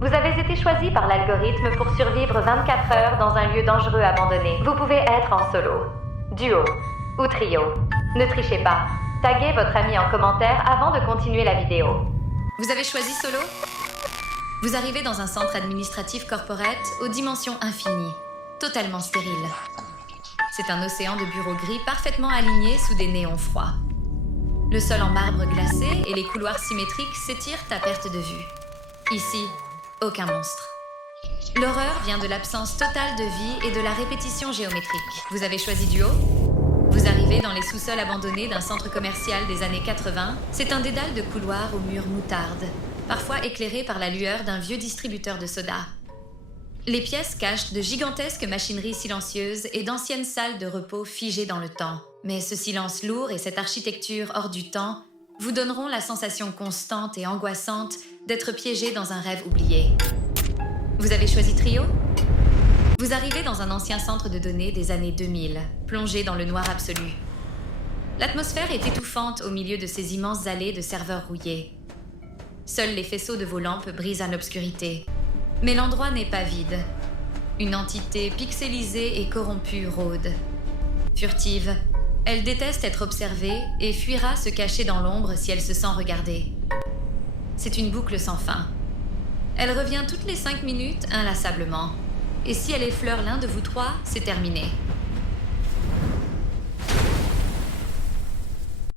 Vous avez été choisi par l'algorithme pour survivre 24 heures dans un lieu dangereux abandonné. Vous pouvez être en solo, duo ou trio. Ne trichez pas. Taguez votre ami en commentaire avant de continuer la vidéo. Vous avez choisi solo? Vous arrivez dans un centre administratif corporate aux dimensions infinies, totalement stérile. C'est un océan de bureaux gris parfaitement alignés sous des néons froids. Le sol en marbre glacé et les couloirs symétriques s'étirent à perte de vue. Ici, aucun monstre. L'horreur vient de l'absence totale de vie et de la répétition géométrique. Vous avez choisi duo? Vous arrivez dans les sous-sols abandonnés d'un centre commercial des années 80. C'est un dédale de couloirs aux murs moutarde, parfois éclairé par la lueur d'un vieux distributeur de soda. Les pièces cachent de gigantesques machineries silencieuses et d'anciennes salles de repos figées dans le temps. Mais ce silence lourd et cette architecture hors du temps vous donneront la sensation constante et angoissante d'être piégé dans un rêve oublié. Vous avez choisi trio? Vous arrivez dans un ancien centre de données des années 2000, plongé dans le noir absolu. L'atmosphère est étouffante au milieu de ces immenses allées de serveurs rouillés. Seuls les faisceaux de vos lampes brisent à l'obscurité. Mais l'endroit n'est pas vide. Une entité pixelisée et corrompue rôde. Furtive, elle déteste être observée et fuira se cacher dans l'ombre si elle se sent regardée. C'est une boucle sans fin. Elle revient toutes les 5 minutes inlassablement. Et si elle effleure l'un de vous trois, c'est terminé.